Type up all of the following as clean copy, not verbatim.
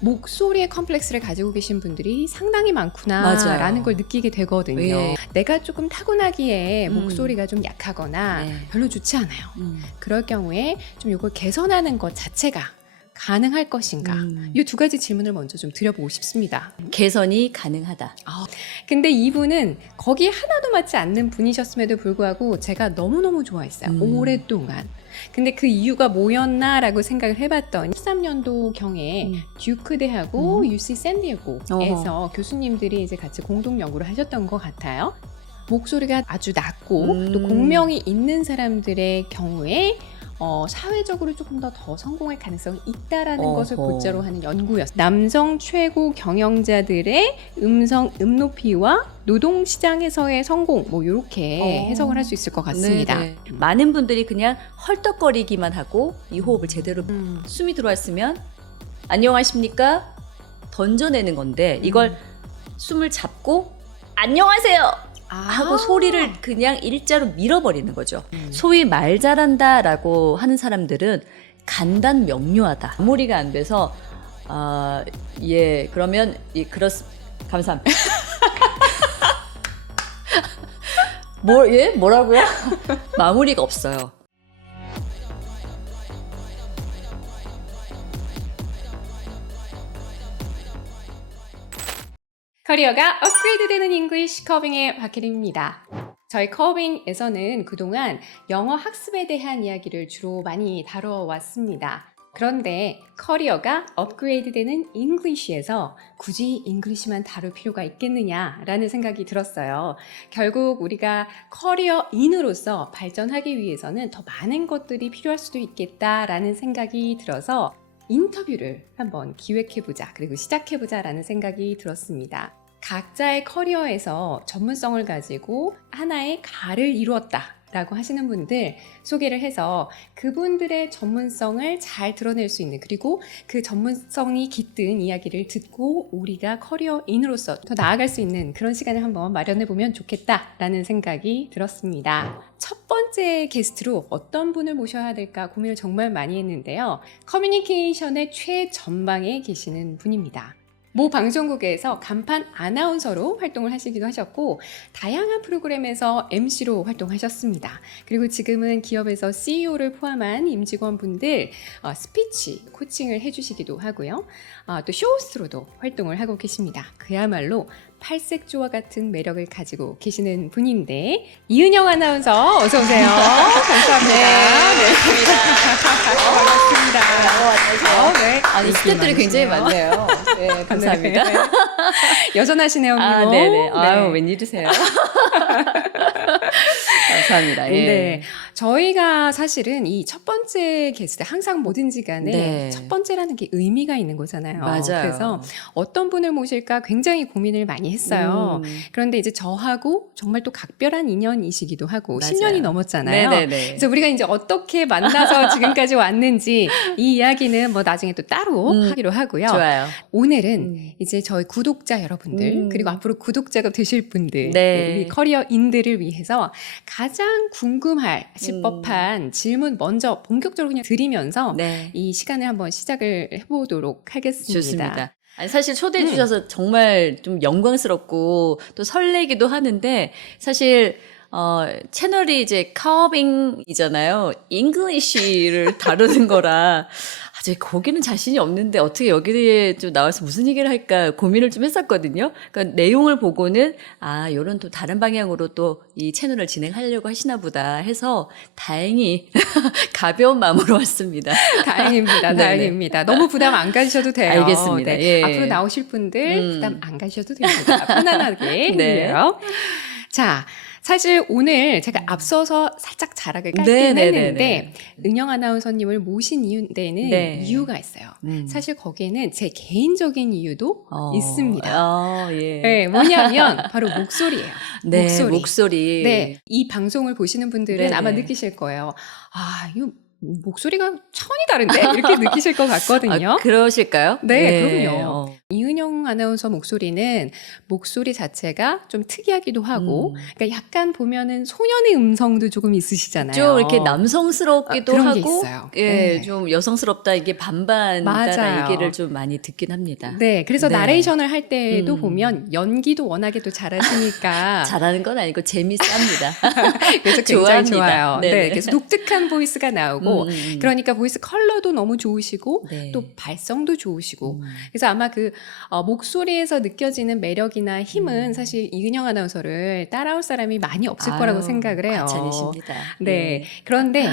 목소리의 컴플렉스를 가지고 계신 분들이 상당히 많구나라는 맞아요. 걸 느끼게 되거든요. 예. 내가 조금 타고나기에 목소리가 좀 약하거나 네. 별로 좋지 않아요. 그럴 경우에 좀 이걸 개선하는 것 자체가 가능할 것인가? 이 두 가지 질문을 먼저 좀 드려보고 싶습니다. 개선이 가능하다. 근데 이분은 거기 하나도 맞지 않는 분이셨음에도 불구하고 제가 너무너무 좋아했어요. 오랫동안. 근데 그 이유가 뭐였나라고 생각을 해봤더니 13년도경에 듀크대하고 UC 샌디에고에서 교수님들이 이제 같이 공동 연구를 하셨던 것 같아요. 목소리가 아주 낮고 또 공명이 있는 사람들의 경우에 사회적으로 조금 더 성공할 가능성이 있다라는 것을 골자로 하는 연구였어요. 남성 최고 경영자들의 음성 음높이와 노동시장에서의 성공 뭐 이렇게 해석을 할 수 있을 것 같습니다. 네네. 많은 분들이 그냥 헐떡거리기만 하고 이 호흡을 제대로 숨이 들어왔으면 안녕하십니까? 던져내는 건데 이걸 숨을 잡고 안녕하세요! 하고 소리를 그냥 일자로 밀어버리는 거죠. 소위 말 잘한다라고 하는 사람들은 간단 명료하다. 마무리가 안 돼서 예 그러면 감사합니다. 뭐라고요? 마무리가 없어요. 커리어가 업그레이드되는 잉글리시 커빙의 박혜림입니다. 저희 커빙에서는 그동안 영어 학습에 대한 이야기를 주로 많이 다뤄왔습니다. 그런데 커리어가 업그레이드되는 잉글리시에서 굳이 잉글리시만 다룰 필요가 있겠느냐라는 생각이 들었어요. 결국 우리가 커리어인으로서 발전하기 위해서는 더 많은 것들이 필요할 수도 있겠다라는 생각이 들어서 인터뷰를 한번 기획해보자, 그리고 시작해보자라는 생각이 들었습니다. 각자의 커리어에서 전문성을 가지고 하나의 가를 이루었다 라고 하시는 분들 소개를 해서 그분들의 전문성을 잘 드러낼 수 있는, 그리고 그 전문성이 깃든 이야기를 듣고 우리가 커리어인으로서 더 나아갈 수 있는 그런 시간을 한번 마련해보면 좋겠다라는 생각이 들었습니다. 첫 번째 게스트로 어떤 분을 모셔야 될까 고민을 정말 많이 했는데요. 커뮤니케이션의 최전방에 계시는 분입니다. 모 방송국에서 간판 아나운서로 활동을 하시기도 하셨고 다양한 프로그램에서 MC로 활동하셨습니다. 그리고 지금은 기업에서 CEO를 포함한 임직원분들 스피치 코칭을 해주시기도 하고요. 또 쇼호스트로도 활동을 하고 계십니다. 그야말로 팔색조와 같은 매력을 가지고 계시는 분인데 이은영 아나운서 어서 오세요. 감사합니다. 네, 반갑습니다. 안녕하세요. 네. 아니 스태프들이 굉장히 많네요. 네, 감사합니다. 네. 여전하시네요, 미모. 네네. 아유, 웬일이세요? 감사합니다. 예. 네. 저희가 사실은 이 첫 번째 게스트, 항상 뭐든지 간에 네. 첫 번째라는 게 의미가 있는 거잖아요. 맞아요. 그래서 어떤 분을 모실까 굉장히 고민을 많이 했어요. 그런데 이제 저하고 정말 또 각별한 인연이시기도 하고 맞아요. 10년이 넘었잖아요. 네네네. 그래서 우리가 이제 어떻게 만나서 지금까지 왔는지 이 이야기는 뭐 나중에 또 따로 하기로 하고요. 좋아요. 오늘은 이제 저희 구독자 여러분들 그리고 앞으로 구독자가 되실 분들 네. 우리 커리어인들을 위해서 가장 궁금하실 법한 질문 먼저 본격적으로 그냥 드리면서 네. 이 시간을 한번 시작을 해보도록 하겠습니다. 좋습니다. 아니, 사실 초대해 주셔서 정말 좀 영광스럽고 또 설레기도 하는데 사실 채널이 이제 커빙이잖아요. 잉글리시를 다루는 거라 아직 거기는 자신이 없는데 어떻게 여기에 좀 나와서 무슨 얘기를 할까 고민을 좀 했었거든요. 그러니까 내용을 보고는 요런 또 다른 방향으로 또 이 채널을 진행하려고 하시나 보다 해서 다행히 가벼운 마음으로 왔습니다. 다행입니다. 네네. 다행입니다. 너무 부담 안 가셔도 돼요. 알겠습니다. 네. 예. 앞으로 나오실 분들 부담 안 가셔도 됩니다. 편안하게 네. 해요. 자, 사실 오늘 제가 앞서서 살짝 자락을 깔긴 네네네네. 했는데 은영 아나운서님을 모신 데는 네. 이유가 있어요. 사실 거기에는 제 개인적인 이유도 있습니다. 예. 네, 뭐냐면 바로 목소리예요. 네, 목소리. 네, 이 방송을 보시는 분들은 네네. 아마 느끼실 거예요. 이거 목소리가 차원이 다른데? 이렇게 느끼실 것 같거든요. 그러실까요? 네, 그럼요. 이은영 이은영 아나운서 목소리는 목소리 자체가 좀 특이하기도 하고, 그러니까 약간 보면은 소년의 음성도 조금 있으시잖아요. 좀 이렇게 남성스럽기도 그런 게 하고, 있어요. 예, 네. 좀 여성스럽다 이게 반반이다라는 맞아요. 얘기를 좀 많이 듣긴 합니다. 네, 그래서 네. 나레이션을 할 때도 음. 보면 연기도 워낙에 또 잘하시니까 잘하는 건 아니고 재밌습니다. 그래서 굉장히 좋아합니다. 좋아요. 네네. 네, 그래서 독특한 보이스가 나오고, 그러니까 보이스 컬러도 너무 좋으시고, 네. 또 발성도 좋으시고, 그래서 아마 그 목소리에서 느껴지는 매력이나 힘은 사실 이은영 아나운서를 따라올 사람이 많이 없을 거라고 생각을 해요. 과찬이십니다. 네, 예. 그런데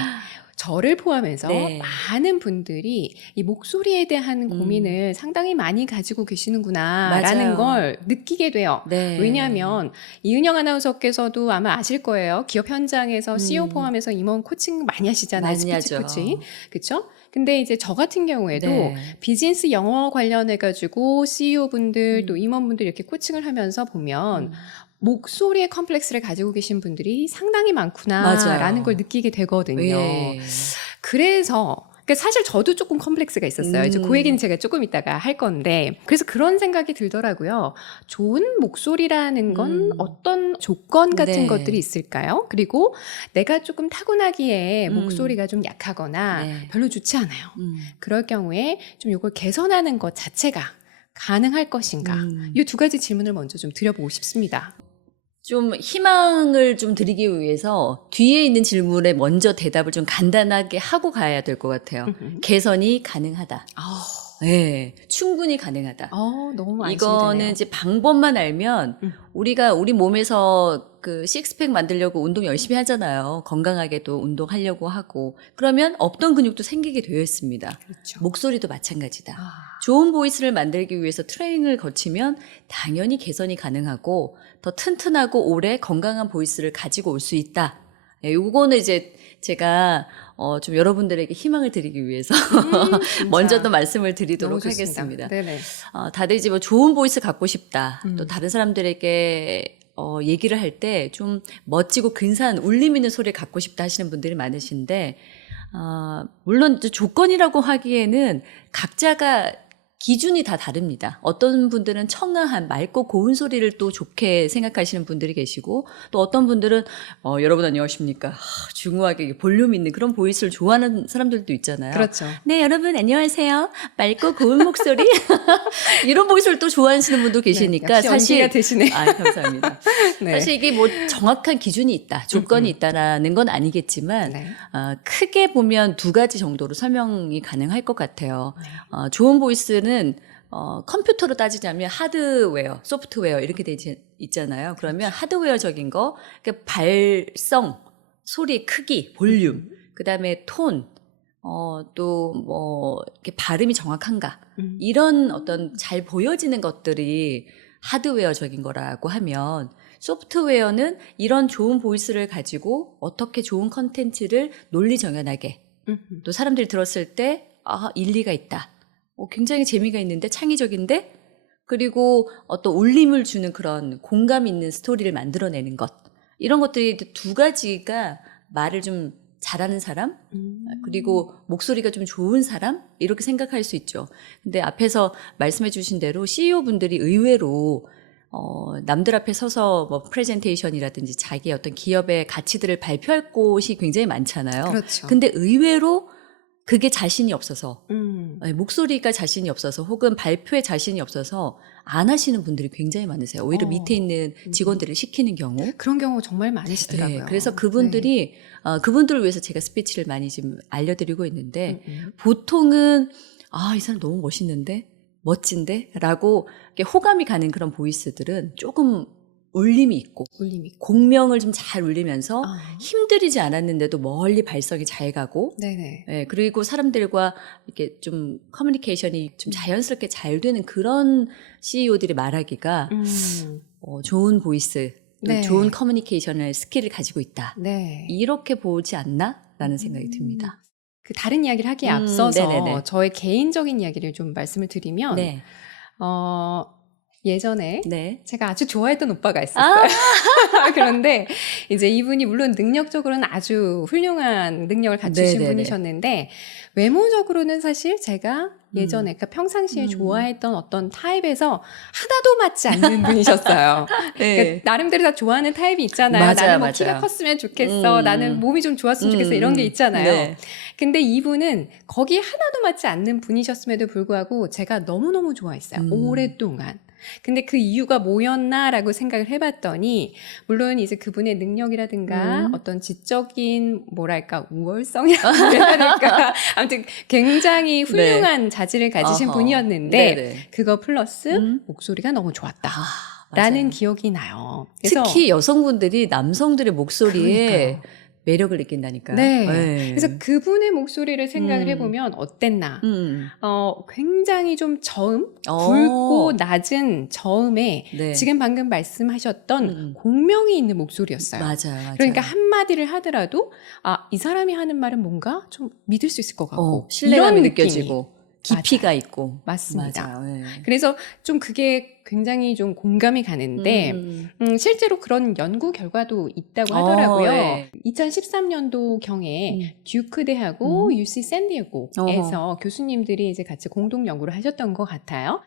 저를 포함해서 네. 많은 분들이 이 목소리에 대한 고민을 상당히 많이 가지고 계시는구나라는 맞아요. 걸 느끼게 돼요. 네. 왜냐하면 이은영 아나운서께서도 아마 아실 거예요. 기업 현장에서 CEO 포함해서 임원 코칭 많이 하시잖아요. 많이 스피치 하죠. 코칭. 그렇죠? 근데 이제 저 같은 경우에도 네. 비즈니스 영어 관련해가지고 CEO분들 또 임원분들 이렇게 코칭을 하면서 보면 목소리의 컴플렉스를 가지고 계신 분들이 상당히 많구나라는 맞아요. 걸 느끼게 되거든요. 예. 그래서 그러니까 사실 저도 조금 컴플렉스가 있었어요. 이제 그 얘기는 제가 조금 이따가 할 건데 그래서 그런 생각이 들더라고요. 좋은 목소리라는 건 어떤 조건 같은 네. 것들이 있을까요? 그리고 내가 조금 타고나기에 목소리가 좀 약하거나 네. 별로 좋지 않아요. 그럴 경우에 좀 이걸 개선하는 것 자체가 가능할 것인가? 이 두 가지 질문을 먼저 좀 드려보고 싶습니다. 좀 희망을 좀 드리기 위해서 뒤에 있는 질문에 먼저 대답을 좀 간단하게 하고 가야 될 것 같아요. 개선이 가능하다. 네, 충분히 가능하다. 너무 안심이 이거는 되네요. 이제 방법만 알면 우리가 우리 몸에서 그 식스팩 만들려고 운동 열심히 하잖아요. 건강하게도 운동하려고 하고 그러면 없던 근육도 생기게 되어 있습니다. 그렇죠. 목소리도 마찬가지다. 좋은 보이스를 만들기 위해서 트레이닝을 거치면 당연히 개선이 가능하고 더 튼튼하고 오래 건강한 보이스를 가지고 올 수 있다. 예, 요거는 이제 제가 좀 여러분들에게 희망을 드리기 위해서 먼저 또 말씀을 드리도록 하겠습니다. 네네. 다들 이제 뭐 좋은 보이스 갖고 싶다. 또 다른 사람들에게 얘기를 할 때 좀 멋지고 근사한 울림 있는 소리를 갖고 싶다 하시는 분들이 많으신데 물론 이제 조건이라고 하기에는 각자가 기준이 다 다릅니다. 어떤 분들은 청아한 맑고 고운 소리를 또 좋게 생각하시는 분들이 계시고 또 어떤 분들은 여러분 안녕하십니까 중후하게 볼륨 있는 그런 보이스를 좋아하는 사람들도 있잖아요. 그렇죠. 네 여러분 안녕하세요. 맑고 고운 목소리 이런 보이스를 또 좋아하시는 분도 계시니까 역시 언니가 되시네. 감사합니다. 네. 사실 이게 뭐 정확한 기준이 있다, 조건이 있다라는 건 아니겠지만 네. 크게 보면 두 가지 정도로 설명이 가능할 것 같아요. 좋은 보이스는 컴퓨터로 따지자면 하드웨어, 소프트웨어 이렇게 되어 있잖아요. 그러면 하드웨어적인 거, 그러니까 발성, 소리 크기, 볼륨, 그다음에 톤, 또 뭐 이렇게 발음이 정확한가 이런 어떤 잘 보여지는 것들이 하드웨어적인 거라고 하면 소프트웨어는 이런 좋은 보이스를 가지고 어떻게 좋은 컨텐츠를 논리정연하게 또 사람들이 들었을 때 일리가 있다. 굉장히 재미가 있는데 창의적인데 그리고 어떤 울림을 주는 그런 공감 있는 스토리를 만들어내는 것 이런 것들이 두 가지가 말을 좀 잘하는 사람 그리고 목소리가 좀 좋은 사람 이렇게 생각할 수 있죠. 근데 앞에서 말씀해 주신 대로 CEO분들이 의외로 남들 앞에 서서 뭐 프레젠테이션이라든지 자기의 어떤 기업의 가치들을 발표할 곳이 굉장히 많잖아요. 그렇죠. 근데 의외로 그게 자신이 없어서 목소리가 자신이 없어서 혹은 발표에 자신이 없어서 안 하시는 분들이 굉장히 많으세요. 오히려 밑에 있는 직원들을 시키는 경우. 그런 경우 정말 많으시더라고요. 네, 그래서 그분들이 그분들을 위해서 제가 스피치를 많이 지금 알려드리고 있는데 보통은 이 사람 너무 멋있는데 멋진데 라고 호감이 가는 그런 보이스들은 조금 울림이 있고 공명을 좀 잘 울리면서 힘들이지 않았는데도 멀리 발성이 잘 가고 네네. 네, 그리고 사람들과 이렇게 좀 커뮤니케이션이 좀 자연스럽게 잘 되는 그런 CEO들이 말하기가 좋은 보이스 또 네. 좋은 커뮤니케이션을 스킬을 가지고 있다. 네. 이렇게 보지 않나라는 생각이 듭니다. 그 다른 이야기를 하기에 앞서서 네네네. 저의 개인적인 이야기를 좀 말씀을 드리면 네. 예전에 네. 제가 아주 좋아했던 오빠가 있었어요. 그런데 이제 이분이 물론 능력적으로는 아주 훌륭한 능력을 갖추신 네네네. 분이셨는데 외모적으로는 사실 제가 예전에 그러니까 평상시에 음. 좋아했던 어떤 타입에서 하나도 맞지 않는 분이셨어요. 네. 그러니까 나름대로 다 좋아하는 타입이 있잖아요. 맞아요, 나는 뭐 맞아요. 키가 컸으면 좋겠어. 나는 몸이 좀 좋았으면 좋겠어. 이런 게 있잖아요. 네. 근데 이분은 거기에 하나도 맞지 않는 분이셨음에도 불구하고 제가 너무너무 좋아했어요. 오랫동안. 근데 그 이유가 뭐였나라고 생각을 해봤더니 물론 이제 그분의 능력이라든가 어떤 지적인 뭐랄까 우월성이라고 해야 될까 아무튼 굉장히 훌륭한 자질을 가지신 어허. 분이었는데 네네. 그거 플러스 목소리가 너무 좋았다. 아, 라는 맞아요. 기억이 나요. 그래서 특히 여성분들이 남성들의 목소리에 그러니까요. 매력을 느낀다니까요. 네. 그래서 그분의 목소리를 생각을 해보면 어땠나? 굉장히 좀 굵고 낮은 저음에 네. 지금 방금 말씀하셨던 공명이 있는 목소리였어요. 맞아요. 그러니까 한마디를 하더라도 이 사람이 하는 말은 뭔가 좀 믿을 수 있을 것 같고 신뢰감이 이런 느껴지고 깊이가 있고 맞습니다. 맞아요. 네. 그래서 좀 그게 굉장히 좀 공감이 가는데 실제로 그런 연구 결과도 있다고 하더라고요. 네. 2013년도 경에 듀크 대하고 UC 샌디에고에서 교수님들이 이제 같이 공동 연구를 하셨던 것 같아요.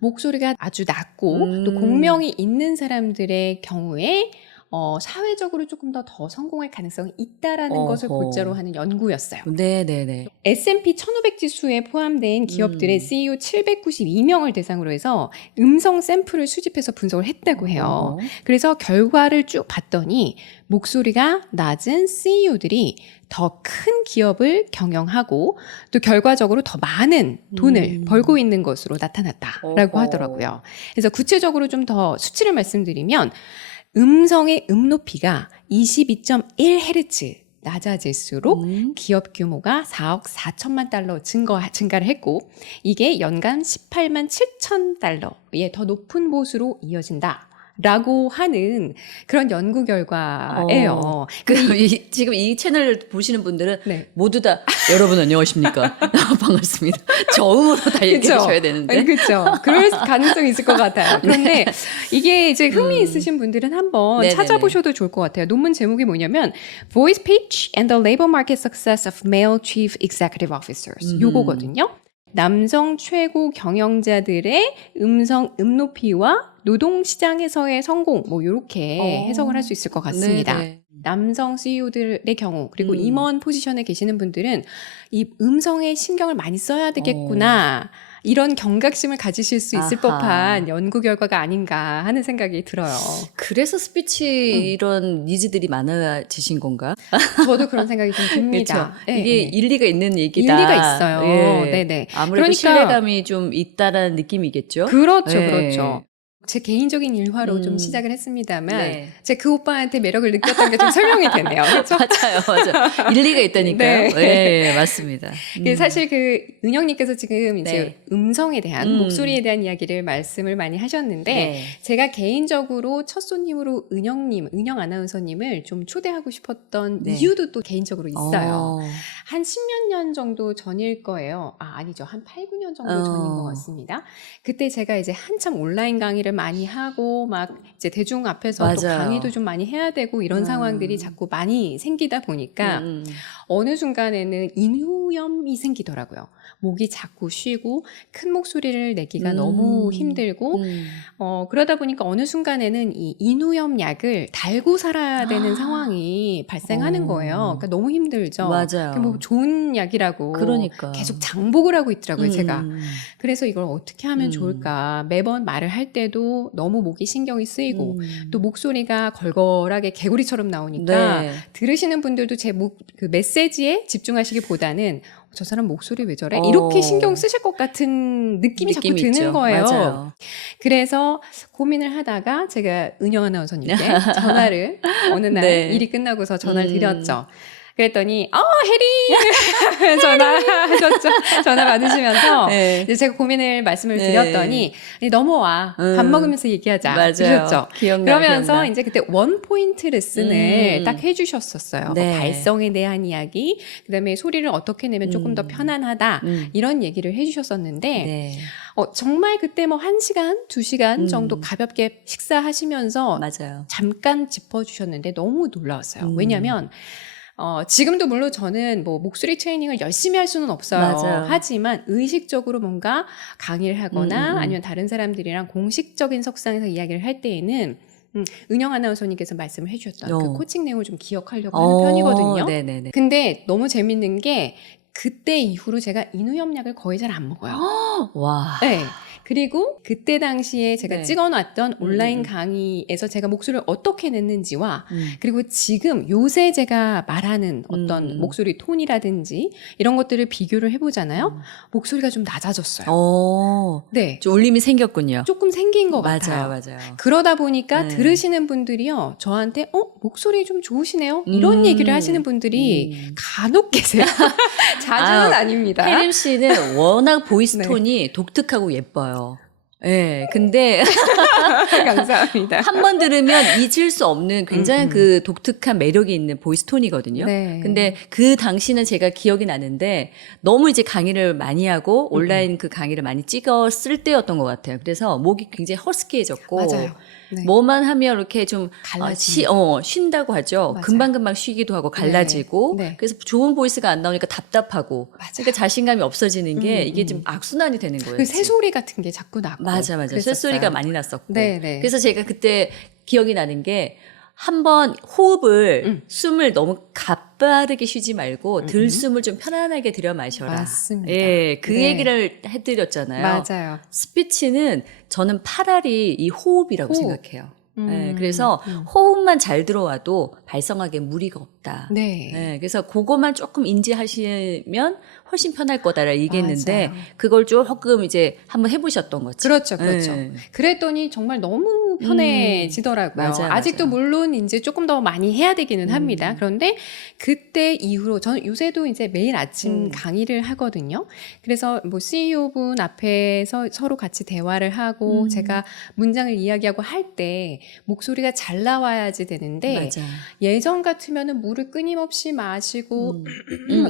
목소리가 아주 낮고 또 공명이 있는 사람들의 경우에 사회적으로 조금 더 성공할 가능성이 있다라는 것을 골자로 하는 연구였어요. 네네네. S&P 1500 지수에 포함된 기업들의 CEO 792명을 대상으로 해서 음성 샘플을 수집해서 분석을 했다고 해요. 그래서 결과를 쭉 봤더니 목소리가 낮은 CEO들이 더 큰 기업을 경영하고 또 결과적으로 더 많은 돈을 벌고 있는 것으로 나타났다라고 하더라고요. 그래서 구체적으로 좀 더 수치를 말씀드리면 음성의 높이가 22.1Hz 낮아질수록 기업 규모가 4억 4천만 달러 증가를 했고 이게 연간 18만 7천 달러의 더 높은 보수로 이어진다. 라고 하는 그런 연구 결과예요. 지금 이 채널을 보시는 분들은 네. 모두 다 여러분 안녕하십니까? 반갑습니다. 저음으로 다 얘기해 주셔야 되는데. 그렇죠. 그럴 가능성이 있을 것 같아요. 그런데 이게 이제 흥미 있으신 분들은 한번 네네네. 찾아보셔도 좋을 것 같아요. 논문 제목이 뭐냐면 Voice Pitch and the Labor Market Success of Male Chief Executive Officers. 요거거든요. 남성 최고 경영자들의 음성 높이와 노동시장에서의 성공 뭐 이렇게 해석을 할 수 있을 것 같습니다. 네네. 남성 CEO들의 경우 그리고 임원 포지션에 계시는 분들은 이 음성에 신경을 많이 써야 되겠구나 이런 경각심을 가지실 수 있을 법한 연구 결과가 아닌가 하는 생각이 들어요. 그래서 스피치 이런 니즈들이 많아지신 건가? 저도 그런 생각이 좀 듭니다. 그렇죠. 이게 일리가 있는 얘기다. 일리가 있어요. 예. 네네. 아무래도 그러니까 신뢰감이 좀 있다라는 느낌이겠죠. 그렇죠, 예. 그렇죠. 제 개인적인 일화로 좀 시작을 했습니다만 네. 제가 그 오빠한테 매력을 느꼈던 게 좀 설명이 되네요. 그렇죠? 맞아요. 일리가 있다니까요. 네. 예, 맞습니다. 사실 그 은영님께서 지금 이제 네. 음성에 대한 목소리에 대한 이야기를 말씀을 많이 하셨는데 네. 제가 개인적으로 첫 손님으로 은영 아나운서님을 좀 초대하고 싶었던 네. 이유도 또 개인적으로 있어요. 한 10몇 년 정도 전일 거예요. 아니죠. 한 8, 9년 정도 전인 것 같습니다. 그때 제가 이제 한참 온라인 강의를 많이 하고 막 이제 대중 앞에서 또 맞아요. 강의도 좀 많이 해야 되고 이런 상황들이 자꾸 많이 생기다 보니까 어느 순간에는 인후염이 생기더라고요. 목이 자꾸 쉬고 큰 목소리를 내기가 너무 힘들고 그러다 보니까 어느 순간에는 이 인후염 약을 달고 살아야 되는 상황이 발생하는 거예요. 그러니까 너무 힘들죠. 맞아요. 뭐 좋은 약이라고 그러니까. 계속 장복을 하고 있더라고요, 제가. 그래서 이걸 어떻게 하면 좋을까? 매번 말을 할 때도 너무 목이 신경이 쓰이고 또 목소리가 걸걸하게 개구리처럼 나오니까 네. 들으시는 분들도 제 그 메시지에 집중하시기보다는 저 사람 목소리 왜 저래? 이렇게 신경 쓰실 것 같은 느낌이 자꾸 드는 있죠. 거예요. 맞아요. 그래서 고민을 하다가 제가 은영 아나운서님께 전화를 어느 날 네. 일이 끝나고서 전화를 드렸죠. 그랬더니 해리 전화하셨죠. 전화 받으시면서 네. 이제 제가 고민을 말씀을 네. 드렸더니 넘어와 밥 먹으면서 얘기하자 맞아요. 그러셨죠. 기억나. 그러면서 이제 그때 원 포인트 레슨을 딱 해주셨었어요. 네. 발성에 대한 이야기, 그다음에 소리를 어떻게 내면 조금 더 편안하다 이런 얘기를 해주셨었는데 네. 정말 그때 뭐 1시간, 2시간 정도 가볍게 식사하시면서 맞아요. 잠깐 짚어주셨는데 너무 놀라웠어요. 왜냐하면 지금도 물론 저는 뭐 목소리 트레이닝을 열심히 할 수는 없어요. 맞아요. 하지만 의식적으로 뭔가 강의를 하거나 아니면 다른 사람들이랑 공식적인 석상에서 이야기를 할 때에는 은영 아나운서님께서 말씀을 해주셨던 그 코칭 내용을 좀 기억하려고 하는 편이거든요. 네네네. 근데 너무 재밌는 게 그때 이후로 제가 인후염약을 거의 잘 안 먹어요. 와. 네. 그리고 그때 당시에 제가 네. 찍어놨던 온라인 강의에서 제가 목소리를 어떻게 냈는지와 음. 그리고 지금 요새 제가 말하는 어떤 목소리 톤이라든지 이런 것들을 비교를 해보잖아요. 목소리가 좀 낮아졌어요. 네. 좀 울림이 생겼군요. 조금 생긴 것 맞아요, 같아요. 맞아요. 그러다 보니까 네. 들으시는 분들이요. 저한테 목소리 좀 좋으시네요. 이런 얘기를 하시는 분들이 간혹 계세요. 자주는 아닙니다. 혜림 씨는 워낙 보이스 네. 톤이 독특하고 예뻐요. 예, 근데 감사합니다. 한 번 들으면 잊을 수 없는 굉장히 그 독특한 매력이 있는 보이스 톤이거든요. 네. 근데 그 당시는 제가 기억이 나는데 너무 이제 강의를 많이 하고 온라인 그 강의를 많이 찍었을 때였던 것 같아요. 그래서 목이 굉장히 허스키해졌고 맞아요. 네. 뭐만 하면 이렇게 좀 쉰다고 하죠. 맞아요. 금방금방 쉬기도 하고 갈라지고 네. 그래서 좋은 보이스가 안 나오니까 답답하고 맞아요. 그러니까 자신감이 없어지는 게 이게 좀 악순환이 되는 거예요. 그 새소리 같은 게 자꾸 나고. 맞아. 그랬었어요. 새소리가 많이 났었고. 네. 그래서 제가 그때 기억이 나는 게 한번 호흡을 숨을 너무 가빠르게 쉬지 말고 들숨을 좀 편안하게 들여 마셔라. 맞습니다. 예, 그 네. 얘기를 해드렸잖아요. 맞아요. 스피치는 저는 8알이 이 호흡이라고 호흡. 생각해요. 예, 그래서 호흡만 잘 들어와도 발성하기에 무리가 없다. 네. 예, 그래서 그것만 조금 인지하시면 훨씬 편할 거다라 얘기했는데 맞아요. 그걸 조금 이제 한번 해보셨던 거죠. 그렇죠. 예. 그랬더니 정말 너무 편해지더라고요. 맞아요, 아직도 맞아요. 물론 이제 조금 더 많이 해야 되기는 합니다. 그런데 그때 이후로 저는 요새도 이제 매일 아침 강의를 하거든요. 그래서 뭐 CEO분 앞에서 서로 같이 대화를 하고 제가 문장을 이야기하고 할 때 목소리가 잘 나와야지 되는데 맞아. 예전 같으면은 물을 끊임없이 마시고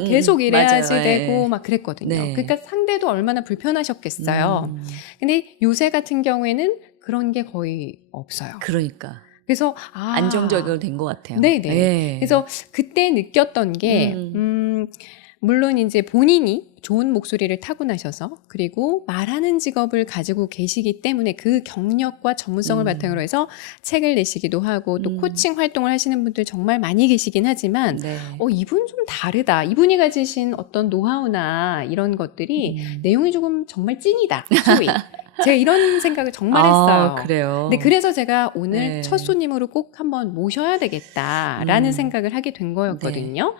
계속 이래야지 맞아요. 되고 예. 막 그랬거든요. 네. 그러니까 상대도 얼마나 불편하셨겠어요. 근데 요새 같은 경우에는 그런 게 거의 없어요. 그러니까 그래서 안정적으로 된 것 같아요. 네네. 예. 그래서 그때 느꼈던 게 물론 이제 본인이 좋은 목소리를 타고나셔서 그리고 말하는 직업을 가지고 계시기 때문에 그 경력과 전문성을 바탕으로 해서 책을 내시기도 하고 또 코칭 활동을 하시는 분들 정말 많이 계시긴 하지만 네. 이분 좀 다르다. 이분이 가지신 어떤 노하우나 이런 것들이 내용이 조금 정말 찐이다. 소위. 제가 이런 생각을 정말 했어요. 그래요. 네, 그래서 제가 오늘 네. 첫 손님으로 꼭 한번 모셔야 되겠다라는 생각을 하게 된 거였거든요.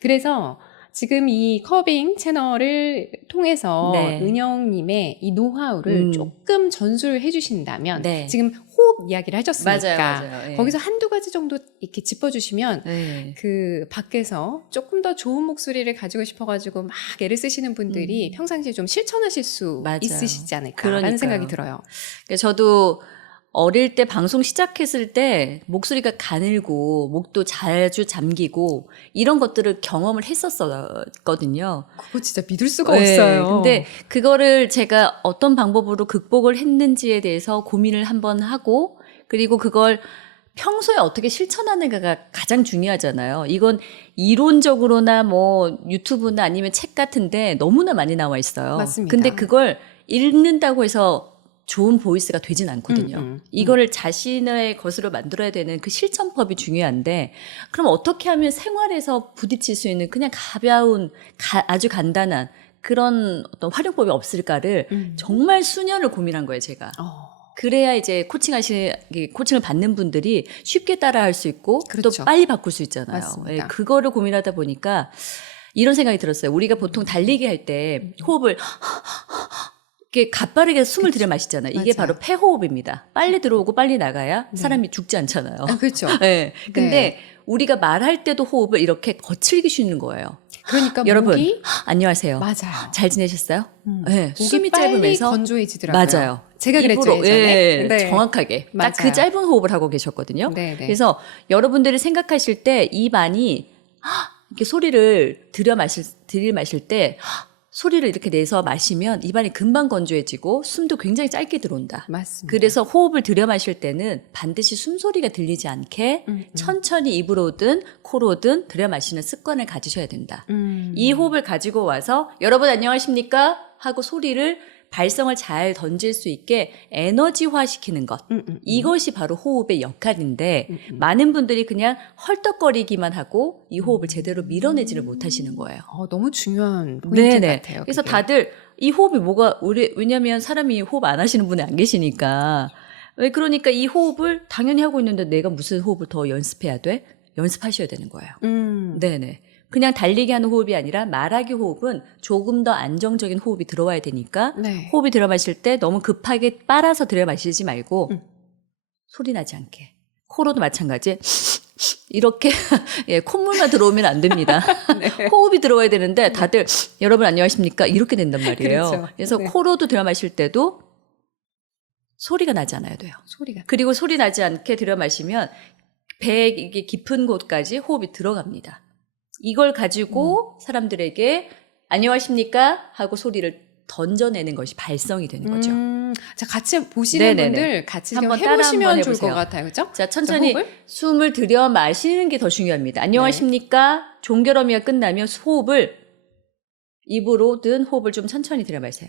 그래서 지금 이 커빙 채널을 통해서 네. 은영님의 이 노하우를 조금 전수를 해주신다면 네. 지금 호흡 이야기를 하셨으니까 맞아요. 예. 거기서 한두 가지 정도 이렇게 짚어주시면 네. 그 밖에서 조금 더 좋은 목소리를 가지고 싶어가지고 막 애를 쓰시는 분들이 평상시에 좀 실천하실 수 맞아요. 있으시지 않을까라는 그러니까요. 생각이 들어요. 그러니까 저도 어릴 때 방송 시작했을 때 목소리가 가늘고 목도 자주 잠기고 이런 것들을 경험을 했었거든요. 그거 진짜 믿을 수가 네, 없어요. 근데 그거를 제가 어떤 방법으로 극복을 했는지에 대해서 고민을 한번 하고 그리고 그걸 평소에 어떻게 실천하는가가 가장 중요하잖아요. 이건 이론적으로나 뭐 유튜브나 아니면 책 같은데 너무나 많이 나와 있어요. 맞습니다. 근데 그걸 읽는다고 해서 좋은 보이스가 되진 않거든요. 이거를 자신의 것으로 만들어야 되는 그 실천법이 중요한데 그럼 어떻게 하면 생활에서 부딪힐 수 있는 그냥 가벼운 아주 간단한 그런 어떤 활용법이 없을까를 정말 수년을 고민한 거예요, 제가. 그래야 이제 코칭을 받는 분들이 쉽게 따라할 수 있고 그렇죠. 또 빨리 바꿀 수 있잖아요. 맞습니다. 예, 그거를 고민하다 보니까 이런 생각이 들었어요. 우리가 보통 달리기 할 때 호흡을 이렇게 가빠르게 숨을 들여 마시잖아요. 이게 맞아요. 바로 폐호흡입니다. 빨리 들어오고 빨리 나가야 사람이 죽지 않잖아요. 그렇죠. 네. 근데 네. 우리가 말할 때도 호흡을 이렇게 거칠게 쉬는 거예요. 그러니까 여러분, 목이 안녕하세요. 맞아요. 잘 지내셨어요? 네. 목이 숨이 빨리 짧으면서 건조해지더라고요. 맞아요. 제가 그랬죠, 입으로, 예전에. 예, 네. 정확하게 맞아요. 딱 그 짧은 호흡을 하고 계셨거든요. 네. 그래서 여러분들이 생각하실 때 입 안이 이렇게 소리를 들이마실 때 소리를 이렇게 내서 마시면 입안이 금방 건조해지고 숨도 굉장히 짧게 들어온다. 맞습니다. 그래서 호흡을 들여 마실 때는 반드시 숨소리가 들리지 않게 천천히 입으로든 코로든 들여 마시는 습관을 가지셔야 된다. 이 호흡을 가지고 와서 여러분 안녕하십니까? 하고 소리를 발성을 잘 던질 수 있게 에너지화 시키는 것. 이것이 바로 호흡의 역할인데 많은 분들이 그냥 헐떡거리기만 하고 이 호흡을 제대로 밀어내지를 못하시는 거예요. 너무 중요한 포인트 같아요. 그래서 그게. 다들 이 호흡이 왜냐면 사람이 호흡 안 하시는 분이 안 계시니까. 그러니까 이 호흡을 당연히 하고 있는데 내가 무슨 호흡을 더 연습해야 돼? 연습하셔야 되는 거예요. 네네. 그냥 달리기 하는 호흡이 아니라 말하기 호흡은 조금 더 안정적인 호흡이 들어와야 되니까 네. 호흡이 들어 마실 때 너무 급하게 빨아서 들여 마시지 말고 소리 나지 않게. 코로도 마찬가지. 이렇게 예, 콧물만 들어오면 안 됩니다. 네. 호흡이 들어와야 되는데 다들 여러분 안녕하십니까? 이렇게 된단 말이에요. 그렇죠. 그래서 네. 코로도 들여 마실 때도 소리가 나지 않아야 돼요. 소리가. 그리고 소리 나지 않게 들여 마시면 배 이게 깊은 곳까지 호흡이 들어갑니다. 이걸 가지고 사람들에게 안녕하십니까? 하고 소리를 던져내는 것이 발성이 되는 거죠. 자, 같이 보시는 네네네. 분들 같이 한번 한번 따라 해보시면 한번 좋을 것 해보세요. 같아요. 그죠? 자, 천천히 호흡을? 숨을 들여 마시는 게 더 중요합니다. 안녕하십니까? 종결어미가 끝나면 호흡을 입으로든 호흡을 좀 천천히 들여 마세요.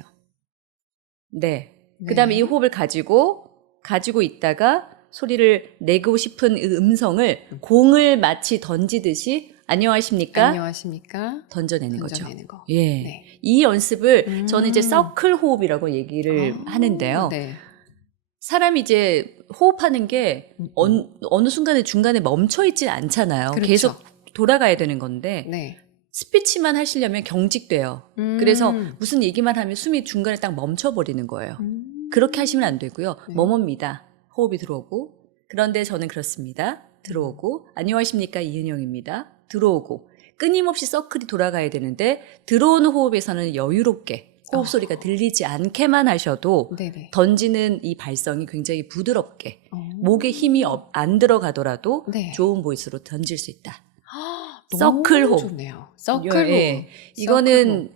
네. 그다음에 이 호흡을 가지고 있다가 소리를 내고 싶은 음성을 공을 마치 던지듯이 안녕하십니까? 안녕하십니까? 던져내는 거죠. 던져내는 거. 예. 네. 이 연습을 저는 이제 서클 호흡이라고 얘기를 하는데요. 네. 사람이 이제 호흡하는 게 어느 순간에 중간에 멈춰 있지 않잖아요. 그렇죠. 계속 돌아가야 되는 건데 네. 스피치만 하시려면 경직돼요. 그래서 무슨 얘기만 하면 숨이 중간에 딱 멈춰버리는 거예요. 그렇게 하시면 안 되고요. 네. 뭐뭐입니다. 호흡이 들어오고 그런데 저는 그렇습니다. 들어오고 안녕하십니까 이은영입니다. 들어오고 끊임없이 서클이 돌아가야 되는데 들어오는 호흡에서는 여유롭게 호흡 소리가 들리지 않게만 하셔도 네네. 던지는 이 발성이 굉장히 부드럽게 목에 힘이 안 들어가더라도 네. 좋은 보이스로 던질 수 있다. 너무 서클 호흡. 좋네요. 서클 호흡. 예. 이거는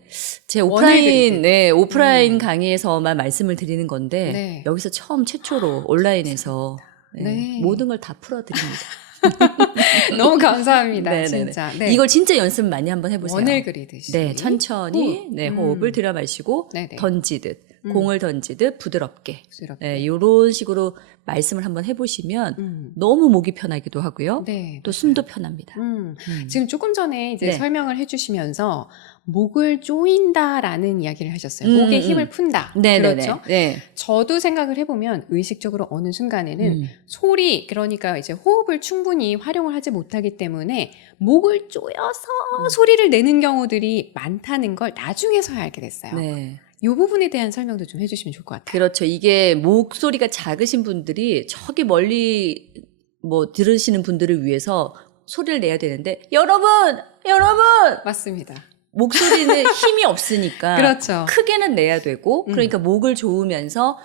제 오프라인 강의에서만 말씀을 드리는 건데 네. 여기서 최초로 온라인에서 네. 모든 걸 다 풀어드립니다. 너무 감사합니다. 네네네. 진짜. 네. 이걸 진짜 연습 많이 한번 해보세요. 원을 그리듯이. 네, 천천히 호흡을 들여 마시고 네네. 던지듯 공을 던지듯 부드럽게 부드럽게. 네, 이런 식으로 말씀을 한번 해보시면 너무 목이 편하기도 하고요. 네. 또 숨도 편합니다. 지금 조금 전에 이제 네. 설명을 해주시면서 목을 조인다라는 이야기를 하셨어요. 목에 힘을 푼다. 네네네. 그렇죠? 네. 저도 생각을 해보면 의식적으로 어느 순간에는 소리, 그러니까 이제 호흡을 충분히 활용을 하지 못하기 때문에 목을 조여서 소리를 내는 경우들이 많다는 걸 나중에서야 알게 됐어요. 네. 이 부분에 대한 설명도 좀 해주시면 좋을 것 같아요. 그렇죠. 이게 목소리가 작으신 분들이 저기 멀리 뭐 들으시는 분들을 위해서 소리를 내야 되는데 여러분 맞습니다. 목소리는 힘이 없으니까 그렇죠. 크게는 내야 되고 그러니까 목을 조으면서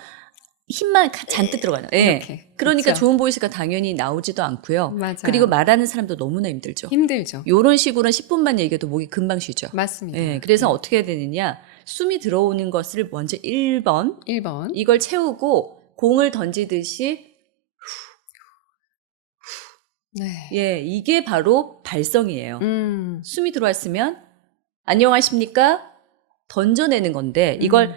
힘만 잔뜩 들어가요. 네. 이렇게. 그러니까 그렇죠. 좋은 보이스가 당연히 나오지도 않고요. 맞아요. 그리고 말하는 사람도 너무나 힘들죠. 힘들죠. 이런 식으로는 10분만 얘기해도 목이 금방 쉬죠. 맞습니다. 네, 그래서 어떻게 해야 되느냐. 숨이 들어오는 것을 먼저 1번 1번. 이걸 채우고 공을 던지듯이 네. 예, 이게 바로 발성이에요. 숨이 들어왔으면 안녕하십니까? 던져내는 건데 이걸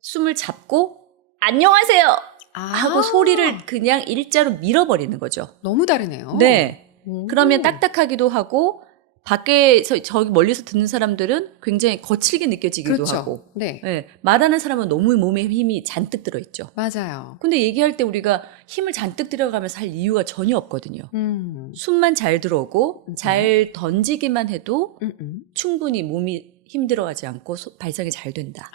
숨을 잡고 안녕하세요! 하고 소리를 그냥 일자로 밀어버리는 거죠. 너무 다르네요. 네. 그러면 딱딱하기도 하고 밖에서 저기 멀리서 듣는 사람들은 굉장히 거칠게 느껴지기도 그렇죠. 하고 네. 네, 말하는 사람은 너무 몸에 힘이 잔뜩 들어있죠. 맞아요. 근데 얘기할 때 우리가 힘을 잔뜩 들어가면서 할 이유가 전혀 없거든요. 숨만 잘 들어오고 잘 던지기만 해도 충분히 몸이 힘들어하지 않고 발성이 잘 된다.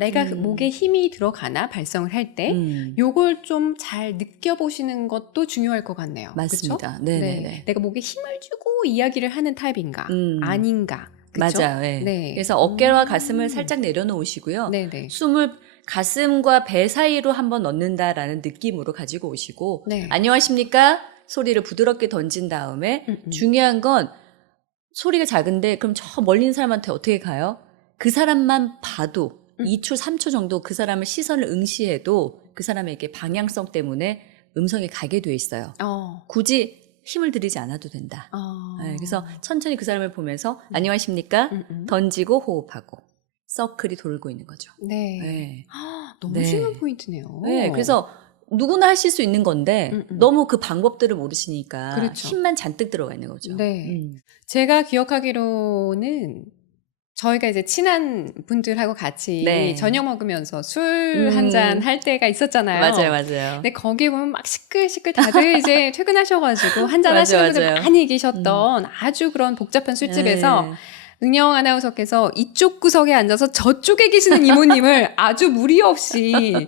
내가 그 목에 힘이 들어가나 발성을 할 때 요걸 좀 잘 느껴보시는 것도 중요할 것 같네요. 맞습니다. 그쵸? 네네네. 네. 내가 목에 힘을 주고 이야기를 하는 타입인가 아닌가. 그쵸? 맞아요. 네. 네. 그래서 어깨와 가슴을 살짝 내려놓으시고요. 네네. 숨을 가슴과 배 사이로 한번 넣는다라는 느낌으로 가지고 오시고 네. 안녕하십니까? 소리를 부드럽게 던진 다음에 중요한 건 소리가 작은데 그럼 저 멀리 있는 사람한테 어떻게 가요? 그 사람만 봐도 2초, 3초 정도 그 사람의 시선을 응시해도 그 사람에게 방향성 때문에 음성이 가게 돼 있어요. 굳이 힘을 들이지 않아도 된다. 네, 그래서 천천히 그 사람을 보면서 안녕하십니까? 던지고 호흡하고 서클이 돌고 있는 거죠. 네. 네. 너무 네. 중요한 포인트네요. 네, 그래서 누구나 하실 수 있는 건데 너무 그 방법들을 모르시니까 그렇죠. 힘만 잔뜩 들어가 있는 거죠. 네. 제가 기억하기로는 저희가 이제 친한 분들하고 같이 네. 저녁 먹으면서 술 한 잔 할 때가 있었잖아요. 맞아요, 맞아요. 근데 거기 보면 막 시끌시끌 다들 이제 퇴근하셔가지고 한 잔 맞아요, 하시는 분들 맞아요. 많이 계셨던 아주 그런 복잡한 술집에서 네. 은영 아나운서께서 이쪽 구석에 앉아서 저쪽에 계시는 이모님을 아주 무리 없이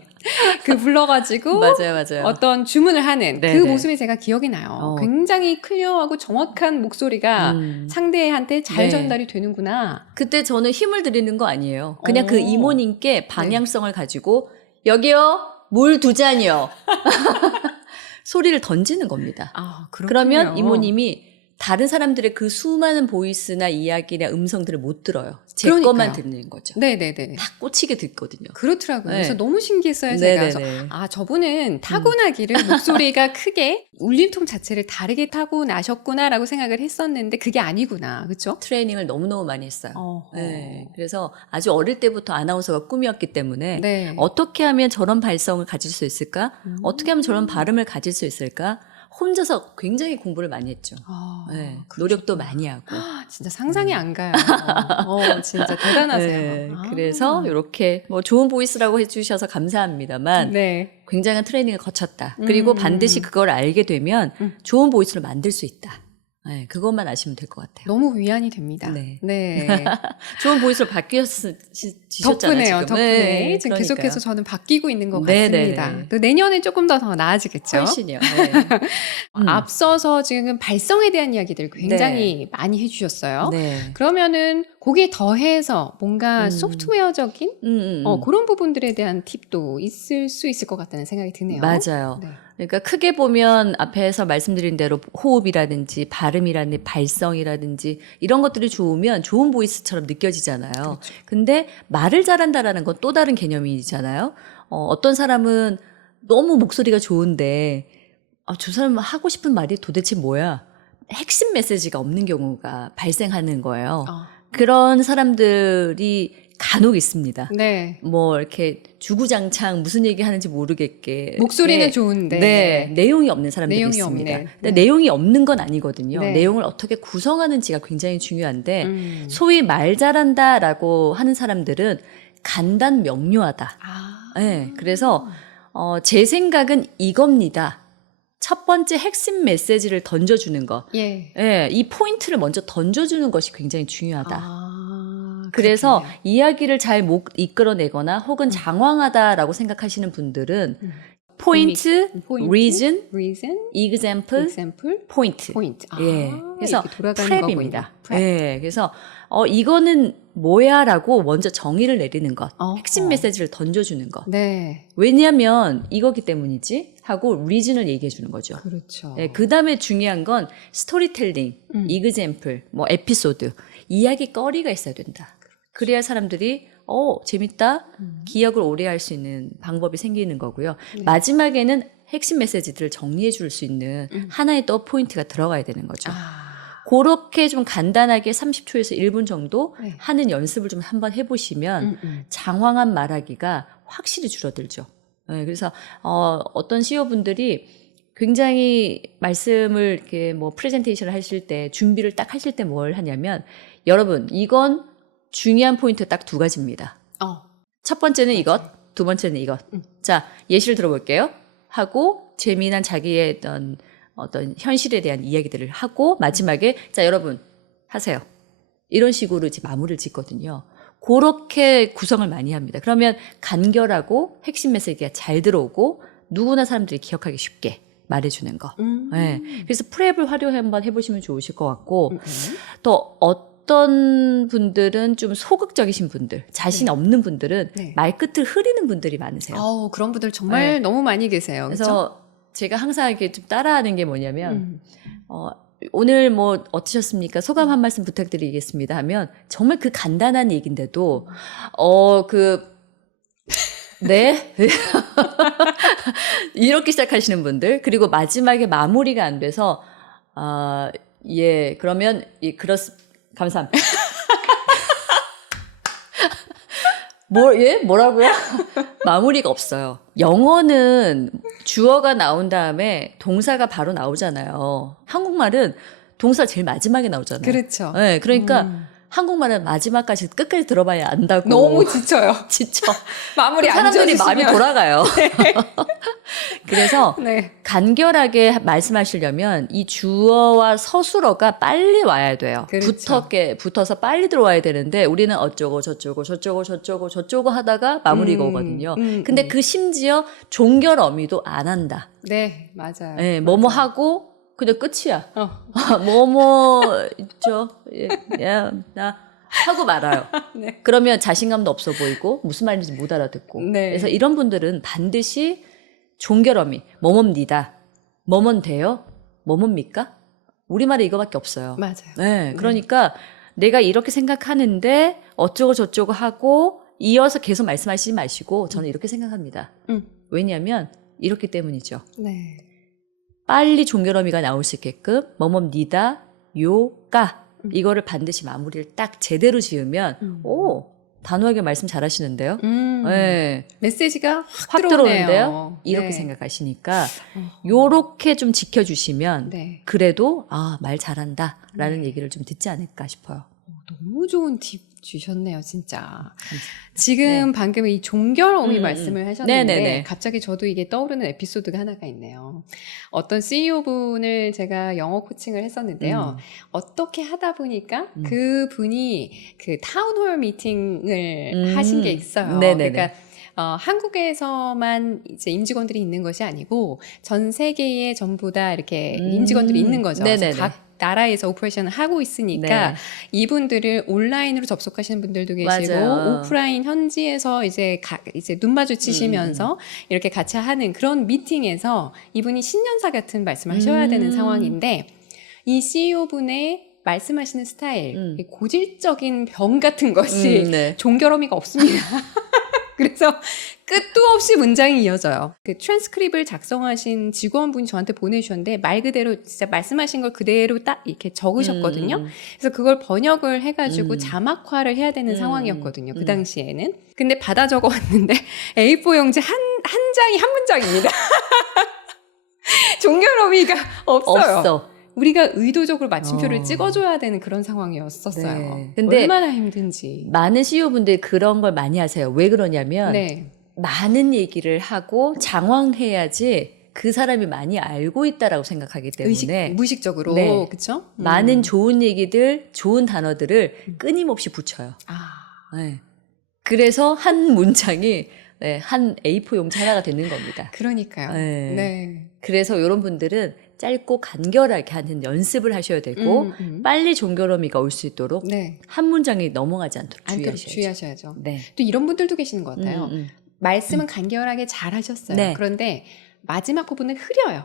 그 불러가지고 맞아요, 맞아요. 어떤 주문을 하는 네, 그 네. 모습이 제가 기억이 나요. 굉장히 클리어하고 정확한 목소리가 상대한테 잘 네. 전달이 되는구나. 그때 저는 힘을 들이는 거 아니에요. 그냥 그 오. 이모님께 방향성을 가지고 여기요, 물 2잔이요. 소리를 던지는 겁니다. 아, 그렇군요. 그러면 이모님이 다른 사람들의 그 수많은 보이스나 이야기나 음성들을 못 들어요. 제 그러니까요. 것만 듣는 거죠. 네네네. 딱 꽂히게 듣거든요. 그렇더라고요. 네. 그래서 너무 신기했어요, 제가. 그래서 네네네. 아, 저분은 타고나기를 목소리가 크게 울림통 자체를 다르게 타고나셨구나라고 생각을 했었는데 그게 아니구나. 그렇죠? 트레이닝을 너무너무 많이 했어요. 어허. 네. 그래서 아주 어릴 때부터 아나운서가 꿈이었기 때문에 네. 어떻게 하면 저런 발성을 가질 수 있을까? 어떻게 하면 저런 발음을 가질 수 있을까? 혼자서 굉장히 공부를 많이 했죠. 아, 네. 노력도 많이 하고. 진짜 상상이 안 가요. 진짜 대단하세요. 네. 아. 그래서 이렇게 뭐 좋은 보이스라고 해주셔서 감사합니다만 네. 굉장한 트레이닝을 거쳤다. 그리고 반드시 그걸 알게 되면 좋은 보이스를 만들 수 있다. 네, 그것만 아시면 될 것 같아요. 너무 위안이 됩니다. 네. 네. 좋은 보이스로 바뀌었잖아요. 덕분에요, 지금. 덕분에. 네, 지금 그러니까요. 계속해서 저는 바뀌고 있는 것 네, 같습니다. 네, 네. 또 내년에 조금 더 나아지겠죠. 훨씬이요. 네. 앞서서 지금 발성에 대한 이야기들 굉장히 많이 해주셨어요. 네. 그러면은 거기에 더해서 뭔가 소프트웨어적인 그런 부분들에 대한 팁도 있을 수 있을 것 같다는 생각이 드네요. 맞아요. 네. 그러니까 크게 보면 앞에서 말씀드린 대로 호흡이라든지 발음이라든지 발성이라든지 이런 것들이 좋으면 좋은 보이스처럼 느껴지잖아요. 그렇죠. 근데 말을 잘한다라는 건 또 다른 개념이잖아요. 어떤 사람은 너무 목소리가 좋은데 저 사람 하고 싶은 말이 도대체 뭐야? 핵심 메시지가 없는 경우가 발생하는 거예요. 그런 사람들이 간혹 있습니다. 네. 뭐 이렇게 주구장창 무슨 얘기 하는지 모르겠게 목소리는 네. 좋은데 네, 내용이 없는 사람들이 내용이 있습니다. 없네. 근데 네. 내용이 없는 건 아니거든요. 네. 내용을 어떻게 구성하는지가 굉장히 중요한데 소위 말 잘한다라고 하는 사람들은 간단 명료하다. 네, 그래서 제 생각은 이겁니다. 첫 번째 핵심 메시지를 던져주는 거. 예. 네, 이 포인트를 먼저 던져주는 것이 굉장히 중요하다. 그래서 그렇겠네요. 이야기를 잘 못 이끌어내거나 혹은 장황하다라고 생각하시는 분들은 포인트, reason, example, point. 예. 그래서 프랩입니다. 예. 그래서 이거는 뭐야라고 먼저 정의를 내리는 것. 핵심 메시지를 던져주는 것. 네. 왜냐하면 이거기 때문이지 하고 reason을 얘기해 주는 거죠. 그렇죠. 예, 그다음에 중요한 건 스토리텔링, example, 뭐 에피소드, 이야기거리가 있어야 된다. 그래야 사람들이 재밌다, 기억을 오래 할 수 있는 방법이 생기는 거고요. 네. 마지막에는 핵심 메시지들을 정리해 줄 수 있는 하나의 또 포인트가 들어가야 되는 거죠. 그렇게 좀 간단하게 30초에서 1분 정도 네. 하는 연습을 좀 한번 해보시면 장황한 말하기가 확실히 줄어들죠. 네, 그래서 어떤 CEO분들이 굉장히 말씀을 이렇게 뭐 프레젠테이션을 하실 때 준비를 딱 하실 때 뭘 하냐면 여러분 이건 중요한 포인트 딱 두 가지입니다. 첫 번째는 이것, 두 번째는 이것. 자, 예시를 들어볼게요. 하고 재미난 자기의 어떤 현실에 대한 이야기들을 하고 마지막에 자 여러분 하세요. 이런 식으로 이제 마무리를 짓거든요. 그렇게 구성을 많이 합니다. 그러면 간결하고 핵심 메시지가 잘 들어오고 누구나 사람들이 기억하기 쉽게 말해주는 거. 네. 그래서 프랩을 활용해 한번 해보시면 좋으실 것 같고 또 어떤 분들은 좀 소극적이신 분들, 자신 없는 분들은 말끝을 흐리는 분들이 많으세요. 그런 분들 정말 너무 많이 계세요. 그래서 제가 항상 이렇게 좀 따라하는 게 뭐냐면 오늘 뭐 어떠셨습니까? 소감 한 말씀 부탁드리겠습니다 하면 정말 그 간단한 얘기인데도 네? 이렇게 시작하시는 분들, 그리고 마지막에 마무리가 안 돼서 예, 그러면 감사합니다. 뭐라고요? 마무리가 없어요. 영어는 주어가 나온 다음에 동사가 바로 나오잖아요. 한국말은 동사 제일 마지막에 나오잖아요. 그렇죠. 네, 그러니까 한국말은 마지막까지 끝까지 들어봐야 안다고. 너무 지쳐요. 지쳐. 마무리 안 사람들이 지어주시면. 마음이 돌아가요. 그래서 네. 간결하게 말씀하시려면 이 주어와 서술어가 빨리 와야 돼요. 그렇죠. 붙어서 빨리 들어와야 되는데 우리는 어쩌고 저쩌고 하다가 마무리가 오거든요. 근데 그 심지어 종결 어미도 안 한다. 네, 맞아요. 네, 뭐뭐 하고 그냥 끝이야. 어. 뭐뭐 있죠. 나 하고 말아요. 네. 그러면 자신감도 없어 보이고 무슨 말인지 못 알아듣고. 네. 그래서 이런 분들은 반드시 종결어미, 뭐뭡니다. 뭐면 돼요? 뭐뭡니까? 우리말에 이거밖에 없어요. 맞아요. 네, 그러니까 내가 이렇게 생각하는데 어쩌고 저쩌고 하고 이어서 계속 말씀하시지 마시고 저는 이렇게 생각합니다. 왜냐하면 이렇기 때문이죠. 네. 빨리 종결어미가 나올 수 있게끔 뭐뭡니다, 요가 이거를 반드시 마무리를 딱 제대로 지으면 단호하게 말씀 잘하시는데요. 네. 메시지가 확 들어오는데요. 이렇게 네. 생각하시니까 요렇게 좀 지켜주시면 네. 그래도 말 잘한다라는 얘기를 좀 듣지 않을까 싶어요. 너무 좋은 팁 주셨네요, 진짜. 지금 방금 이 종결어미 말씀을 하셨는데 네네네. 갑자기 저도 이게 떠오르는 에피소드가 하나가 있네요. 어떤 CEO 분을 제가 영어 코칭을 했었는데요. 어떻게 하다 보니까 그분이 그 타운홀 미팅을 하신 게 있어요. 네네네. 그러니까 한국에서만 이제 임직원들이 있는 것이 아니고 전 세계에 전부 다 이렇게 임직원들이 있는 거죠. 그래서 네네네. 각 나라에서 오퍼레이션을 하고 있으니까 네. 이분들을 온라인으로 접속하시는 분들도 계시고 맞아요. 오프라인 현지에서 이제 눈 마주치시면서 이렇게 같이 하는 그런 미팅에서 이분이 신년사 같은 말씀을 하셔야 되는 상황인데 이 CEO분의 말씀하시는 스타일, 이 고질적인 병 같은 것이 네. 종결어미가 없습니다. 그래서 끝도 없이 문장이 이어져요. 그 트랜스크립을 작성하신 직원분이 저한테 보내주셨는데 말 그대로 진짜 말씀하신 걸 그대로 딱 이렇게 적으셨거든요. 그래서 그걸 번역을 해가지고 자막화를 해야 되는 상황이었거든요. 그 당시에는. 근데 받아 적어왔는데 A4 용지 한 장이 한 문장입니다. 종결어미가 없어요. 없어. 우리가 의도적으로 마침표를 찍어줘야 되는 그런 상황이었었어요. 네. 근데 얼마나 힘든지. 많은 CEO분들이 그런 걸 많이 하세요. 왜 그러냐면 네. 많은 얘기를 하고 장황해야지 그 사람이 많이 알고 있다라고 생각하기 때문에 무의식적으로. 네. 그쵸? 많은 좋은 얘기들, 좋은 단어들을 끊임없이 붙여요. 네. 그래서 한 문장이 한 A4 용지 하나가 되는 겁니다. 그러니까요. 네. 네. 그래서 이런 분들은 짧고 간결하게 하는 연습을 하셔야 되고 빨리 종결어미가 올 수 있도록 네. 한 문장이 넘어가지 않도록 주의하셔야죠. 주의하셔야죠. 네. 또 이런 분들도 계시는 것 같아요. 말씀은 간결하게 잘 하셨어요. 네. 그런데 마지막 부분은 흐려요.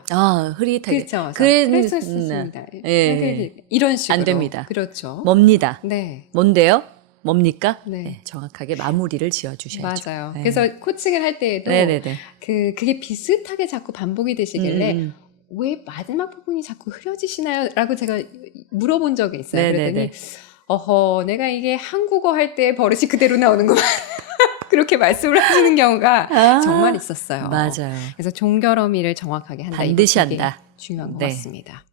흐릿하게. 그렇죠. 그랬습니다. 이런 식으로. 안 됩니다. 그렇죠. 뭡니다. 네. 뭔데요? 뭡니까? 네. 정확하게 마무리를 지어주셔야죠. 맞아요. 네. 그래서 코칭을 할 때에도 네네네. 그게 비슷하게 자꾸 반복이 되시길래 왜 마지막 부분이 자꾸 흐려지시나요? 라고 제가 물어본 적이 있어요. 네네네. 그랬더니 내가 이게 한국어 할 때 버릇이 그대로 나오는구만. 그렇게 말씀을 하시는 경우가 정말 있었어요. 맞아요. 그래서 종결어미를 정확하게 한다. 반드시 이게 되게 한다. 중요한 것 네. 같습니다.